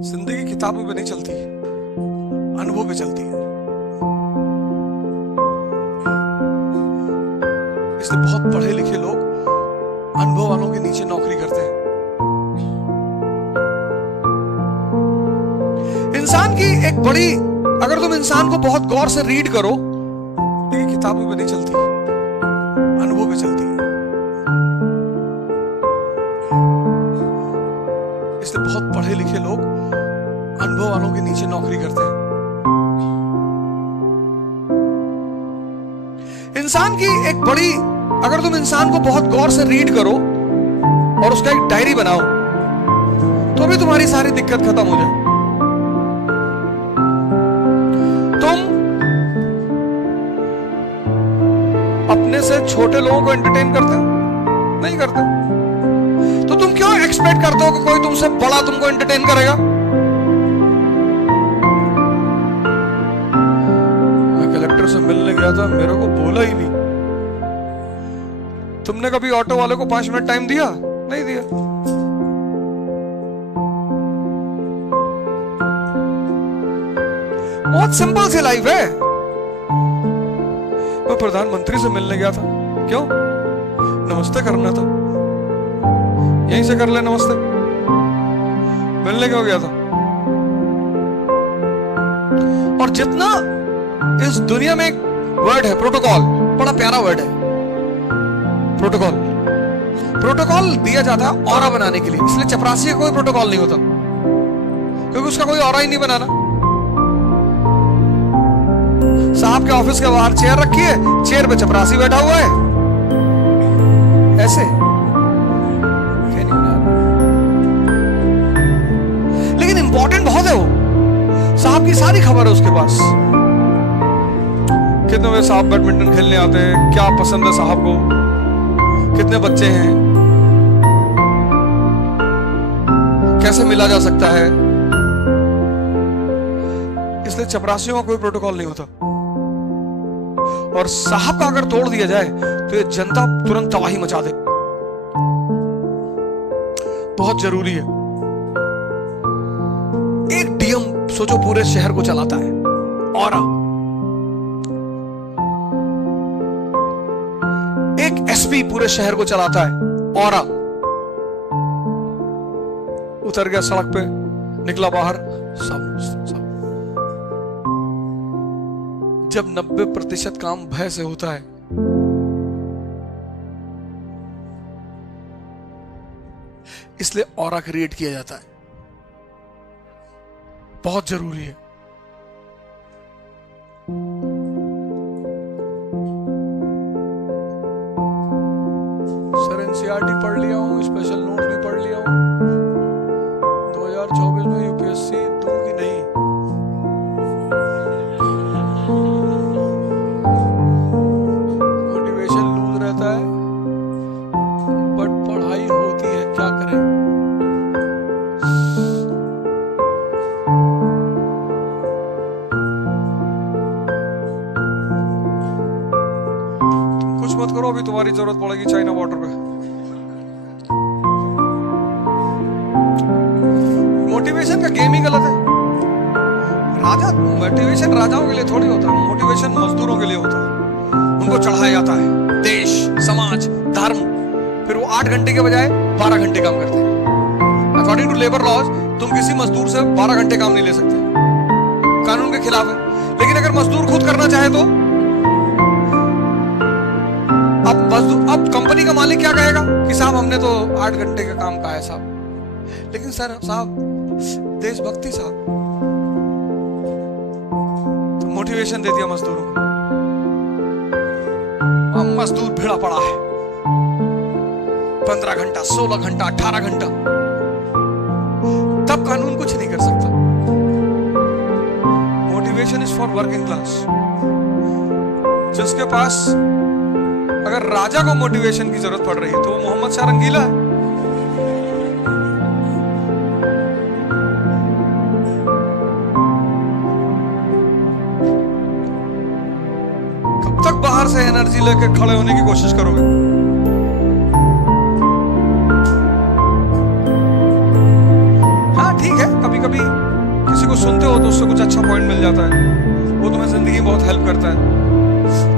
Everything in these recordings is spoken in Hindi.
जिंदगी किताबों पे नहीं चलती, अनुभव पे चलती है। इसलिए बहुत पढ़े लिखे लोग अनुभव वालों के नीचे नौकरी करते हैं। इंसान की एक बड़ी, अगर तुम इंसान को बहुत गौर से रीड करो, ये किताबों पे नहीं चलती, अनुभव पे चलती है। इसलिए बहुत पढ़े लिखे लोग अनुभव वालों के नीचे नौकरी करते हैं। इंसान की एक बड़ी, अगर तुम इंसान को बहुत गौर से रीड करो और उसका एक डायरी बनाओ, तो भी तुम्हारी सारी दिक्कत खत्म हो जाए। तुम अपने से छोटे लोगों को एंटरटेन करते हो? नहीं करते। तो तुम क्यों एक्सपेक्ट करते हो कि कोई तुमसे बड़ा तुमको एंटरटेन करेगा? मैं कलेक्टर से मिलने गया था, मेरे को बोला ही नहीं। तुमने कभी ऑटो वाले को 5 मिनट टाइम दिया? नहीं दिया। बहुत सिंपल सी लाइफ है। मैं प्रधानमंत्री से मिलने गया था, क्यों? नमस्ते करना था, यहीं से कर ले नमस्ते। मिलने क्यों गया था? और जितना इस दुनिया में एक वर्ड है प्रोटोकॉल, बड़ा प्यारा वर्ड है प्रोटोकॉल। प्रोटोकॉल दिया जाता है ऑरा बनाने के लिए। इसलिए चपरासी का कोई प्रोटोकॉल नहीं होता, क्योंकि उसका कोई ऑरा ही नहीं बनाना। साहब के ऑफिस के बाहर चेयर रखी है, चेयर पे चपरासी बैठा हुआ है, ऐसे क्या नहीं बना। लेकिन इंपॉर्टेंट बहुत है वो। साहब की सारी खबर है उसके पास। कितने बजे साहब बैडमिंटन खेलने आते हैं, क्या पसंद है साहब को, कितने बच्चे हैं, कैसे मिला जा सकता है। इसलिए चपरासियों का कोई प्रोटोकॉल नहीं होता। और साहब का अगर तोड़ दिया जाए तो ये जनता तुरंत तबाही मचा दे। बहुत जरूरी है। एक डीएम सोचो पूरे शहर को चलाता है, ऑरा। एक एसपी पूरे शहर को चलाता है, ऑरा। उतर गया सड़क पे, निकला बाहर, सब। जब 90% काम भय से होता है, इसलिए ऑरा क्रिएट किया जाता है। बहुत जरूरी है। सर एनसीईआरटी पढ़ लिया हूं, स्पेशल नोट भी पढ़ लिया हूं, 2024 में यूपीएससी दूंगी नहीं। मोटिवेशन लूज रहता है, बट पढ़ाई होती है, क्या करें। तुम कुछ मत करो, अभी तुम्हारी जरूरत पड़ेगी चाइना वाटर पे। मोटिवेशन का गेम ही गलत है। मोटिवेशन राजाओं के लिए थोड़ी होता है, मोटिवेशन मजदूरों के लिए होता है। उनको चढ़ाया जाता है देश, समाज, धर्म, फिर वो 8 घंटे के बजाय 12 घंटे काम करते हैं। अकॉर्डिंग टू लेबर लॉज तुम किसी मजदूर से 12 घंटे काम नहीं ले सकते, कानून के खिलाफ है। लेकिन अगर मजदूर खुद करना चाहे तो अब कंपनी का मालिक क्या कहेगा कि साहब हमने तो 8 घंटे का काम कहा है साहब। लेकिन सर साहब देशभक्ति साहब, तो मोटिवेशन दे दिया मजदूरों को। अब मजदूर भिड़ा पड़ा है 15 घंटा, 16 घंटा, 18 घंटा। तब कानून कुछ नहीं कर सकता। Motivation is for working class. जिसके पास अगर राजा को मोटिवेशन की जरूरत पड़ रही है तो वो मोहम्मद शाह रंगीला है। कब तक बाहर से एनर्जी लेकर खड़े होने की कोशिश करोगे? हाँ ठीक है, कभी कभी किसी को सुनते हो तो उससे कुछ अच्छा पॉइंट मिल जाता है, वो तुम्हें जिंदगी में बहुत हेल्प करता है,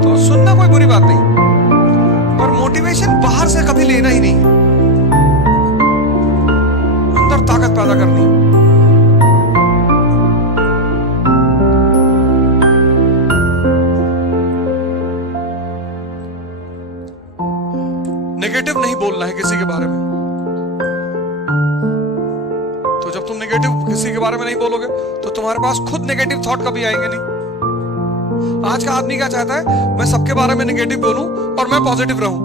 तो सुनना कोई बुरी बात नहीं। पर मोटिवेशन बाहर से कभी लेना ही नहीं, अंदर ताकत पैदा करनी। नेगेटिव नहीं बोलना है किसी के बारे में। तो जब तुम नेगेटिव किसी के बारे में नहीं बोलोगे तो तुम्हारे पास खुद नेगेटिव थॉट कभी आएंगे नहीं। आज का आदमी क्या चाहता है, मैं सबके बारे में नेगेटिव बोलूं और मैं पॉजिटिव रहूं।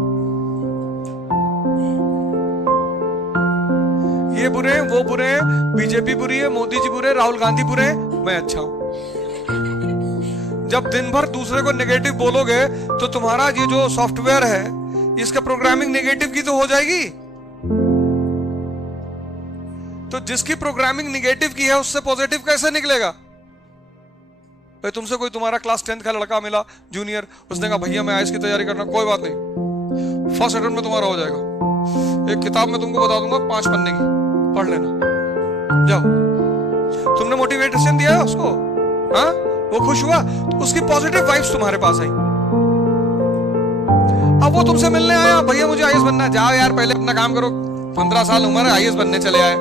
ये बुरे, वो बुरे, बीजेपी बुरी है, मोदी जी बुरे, राहुल गांधी बुरे, मैं अच्छा हूं। जब दिन भर दूसरे को नेगेटिव बोलोगे तो तुम्हारा ये जो सॉफ्टवेयर है इसका प्रोग्रामिंग नेगेटिव की तो हो जाएगी। तो जिसकी प्रोग्रामिंग नेगेटिव की है उससे पॉजिटिव कैसे निकलेगा? भाई तुमसे कोई तुम्हारा क्लास 10th का लड़का मिला जूनियर, उसने कहा भैया मैं आईएएस की तैयारी करना, कोई बात नहीं, फर्स्ट अटेम्प्ट में तुम्हारा हो जाएगा, एक किताब में तुमको बता दूंगा 5 पन्ने की, पढ़ लेना, जाओ। तुमने मोटिवेशन दिया है उसको, हाँ, वो खुश हुआ, तो उसकी पॉजिटिव वाइब्स तुम्हारे पास आई। अब वो तुमसे मिलने आया, भैया मुझे आईएएस बनना है, जाओ यार पहले अपना काम करो, 15 साल उम्र है, आईएएस बनने चले आए,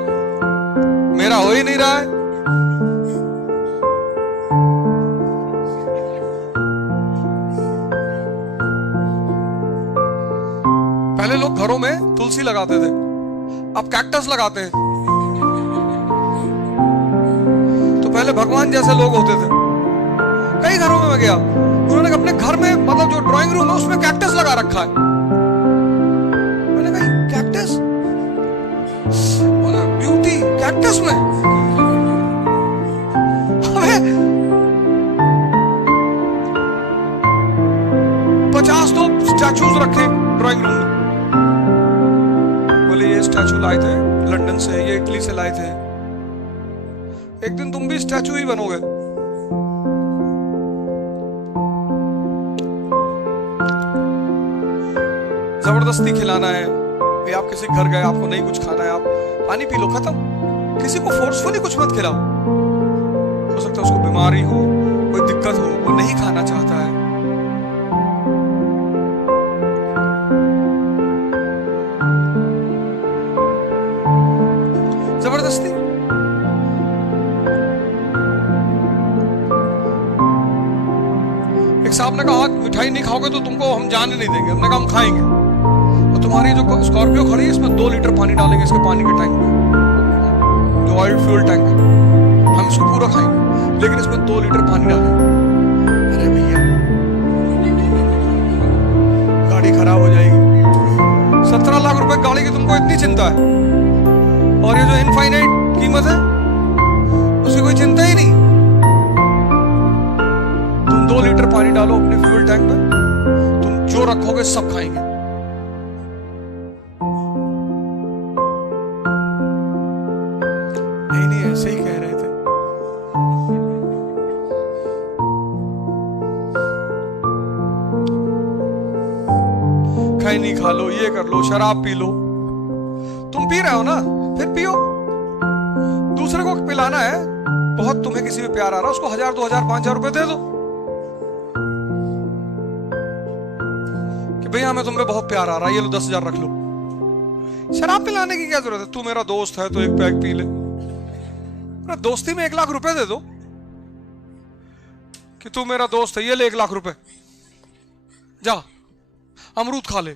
मेरा हो ही नहीं रहा है। पहले लोग घरों में तुलसी लगाते थे, अब कैक्टस लगाते हैं। तो पहले भगवान जैसे लोग होते थे। कई घरों में मैं गया, उन्होंने अपने घर में, मतलब जो ड्राइंग रूम है उसमें कैक्टस लगा रखा है। मैंने कहा कैक्टस, ब्यूटी कैक्टस में। अबे 50 तो स्टैचूज रखे ड्राइंग रूम में। बोले ये स्टैचू लाए थे लंदन से, ये इटली से लाए थे, एक दिन तुम भी स्टैचू ही बनोगे। जबरदस्ती खिलाना है, भाई आप किसी घर गए, आपको नहीं कुछ खाना है, आप पानी पी लो, खत्म। किसी को फोर्सफुली कुछ मत खिलाओ। हो सकता है उसको बीमारी हो, कोई दिक्कत हो, वो नहीं खाना चाहता है। जबरदस्ती। एक साहब ने कहा मिठाई नहीं खाओगे तो तुमको हम जाने नहीं देंगे। हमने कहा हम खाएंगे। तो तुम्हारी जो स्कॉर्पियो खड़ी है इसमें 2 लीटर पानी डालेंगे इसके पानी के टैंक में, जो ऑयल फ्यूल टैंक है, हम इसको पूरा खाएंगे, लेकिन इसमें 2 लीटर पानी डालेंगे। अरे भैया गाड़ी खराब हो जाएगी। 17 लाख रुपए गाड़ी की तुमको इतनी चिंता है, और ये जो इनफाइनाइट कीमत है उसकी कोई चिंता ही नहीं। तुम 2 लीटर पानी डालो अपने फ्यूल टैंक में, तुम जो रखोगे सब खाएंगे। नहीं ऐसे ही कह रहे थे। खैनी खा लो, ये कर लो, शराब पी लो। तुम पी रहे हो ना, फिर पियो। दूसरे को पिलाना है, बहुत तुम्हें किसी पे प्यार आ रहा है, उसको 1000, 2000, 5000 रुपए दे दो कि भैया हमें तुम पे बहुत प्यार आ रहा है, ये लो 10,000 रख लो। शराब पिलाने की क्या जरूरत है? तू मेरा दोस्त है तो एक पैक पी ले। दोस्ती में 1 लाख रुपए दे दो कि तू मेरा दोस्त है, ये ले 1 लाख रुपए, जा अमरूद खा ले।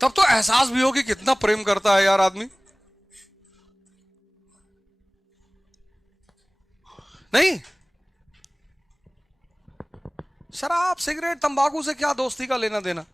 तब तो एहसास भी हो कि कितना प्रेम करता है यार आदमी। नहीं, शराब सिगरेट तंबाकू से क्या दोस्ती का लेना देना।